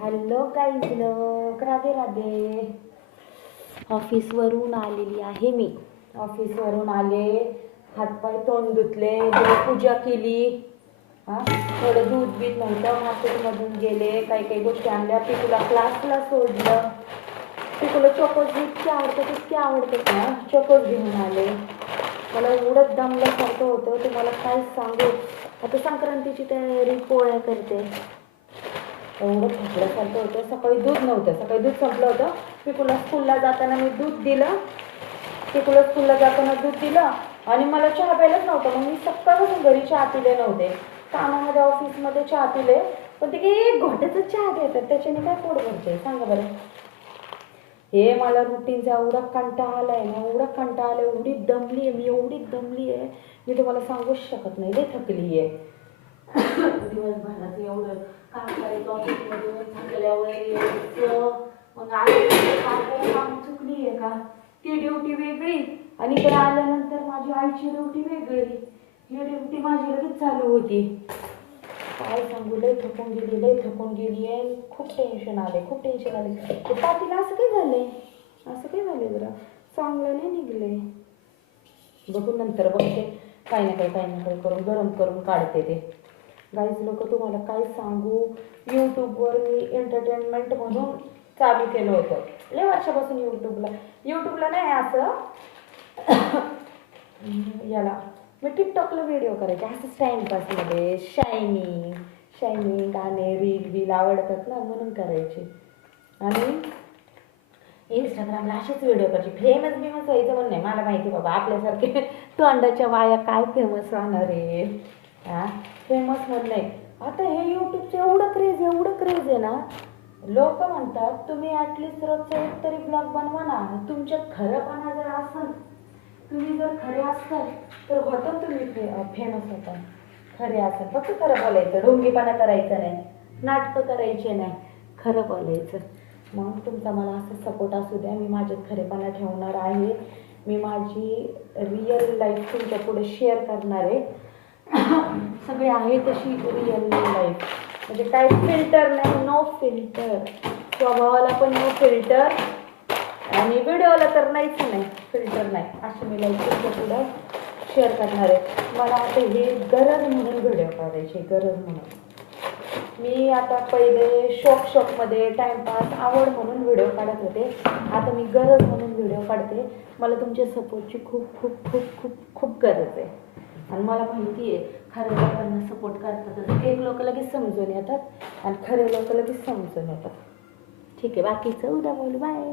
Hello guys लोक, राधे राधे. ऑफिसवरून आलेली आहे मी. ऑफिसवरून आले, हातपाय तोंड धुतले, देवपूजा केली. थोडं दूध बीत नव्हतं, मार्केटमधून गेले, काही काही गोष्टी आणल्या. पिकूला क्लासला सोडलं. पिकूला चोकोज इतकी आवडतं, तितकी आवडतं ना. चोकोज घेऊन आले. मला एवढंच दमल्यासारखं होतं, तुम्हाला काय सांगू. आता संक्रांतीची तयारी, पोळ्या करते. एवढं थकल्यासारखं होतं. सकाळी दूध नव्हतं, सकाळी दूध संपलं होतं. पिकूला स्कूलला जाताना मी दूध दिलं. पिकूला स्कूलला जाताना दूध दिलं आणि मला चहा प्यायलाच नव्हतं. मग मी सकाळपासून घरी चहा पिले नव्हते. कामामध्ये ऑफिसमध्ये चहा पिले, पण ते एक घोट्याचा चहा घेतात, त्याच्याने काय पोट भरते सांगा बरं. हे मला रुटीनचा एवढा कंटाळा आलाय ना, एवढा कंटाळा आलाय, एवढी दमली आहे मी, एवढी दमली आहे मी तुम्हाला सांगूच शकत नाही. लई थकली आहे. दिवसभराचं एवढं काम करायचं, ऑफिसमध्ये थकल्यावर यायचं, मग काम चुकली आहे का, ती ड्युटी वेगळी आणि इकडे आल्यानंतर माझी आईची ड्युटी वेगळी. ही ड्युटी माझी लगेच चालू होती. काय सांगू, लय थकून गेली आहे. खूप टेन्शन आले. ते पातीला असं काय झालंय जरा चांगलं नाही निघले. बघू नंतर बघते, काही ना काही करून गरम करून काढते ते. गाईज लोक, तुम्हाला काय सांगू, यूट्यूबवर मी एंटरटेनमेंट म्हणून चालू केलं होतं. लय वर्षापासून यूट्यूबला नाही असं याला मी टिकटॉकला व्हिडिओ करायचे असं टाईमपासमध्ये. शायनिंग गाणे रील आवडतात ना, म्हणून करायचे. आणि इंस्टाग्रामला असेच व्हिडिओ करायचे. फेमस व्हायचं म्हणून नाही, मला माहिती बाबा आपल्यासारखे तोंडाच्या वाया काय फेमस होणार आहे. फेमस म्हणून नाही. आता हे यूट्यूबचं एवढं क्रेज आहे ना. लोक म्हणतात तुम्ही ॲटलिस्ट रोजचा एक तरी ब्लॉग बनवा ना. तुमच्यात खरंपणा जर असेल, तुम्ही जर खरे असताल तर होतं तुम्ही फेमस होता. खरे असेल, फक्त खरं बोलायचं, ढोंगीपणा करायचं नाही, नाटकं करायचे नाही, खरं बोलायचं. मग तुमचा मला असं सपोर्ट असू द्या. मी माझ्यात खरेपणा ठेवणार आहे. मी माझी रिअल लाईफ तुमच्या पुढे शेअर करणार आहे. सगळे आहे तशी रिअल लाईफ, म्हणजे काही फिल्टर नाही, नो फिल्टर. स्वभावाला पण नो फिल्टर आणि व्हिडिओला तर नाहीच नाही, फिल्टर नाही. अशी मी लाईफ तुमच्या पुढं शेअर करणार आहे. मला आता हे गरज म्हणून व्हिडिओ काढायची, गरज म्हणून. मी आता पहिले शॉकमध्ये टाईमपास आवड म्हणून व्हिडिओ काढत होते. आता मी गरज म्हणून व्हिडिओ काढते. मला तुमच्या सपोर्टची खूप खूप खूप खूप खूप गरज आहे. आणि मला माहिती आहे खरे लोकांना सपोर्ट करतात. एक लोक लगेच समजून येतात आणि खरे लोक लगेच समजून येतात. ठीक आहे, बाकीचं उद्या बोलू. बाय.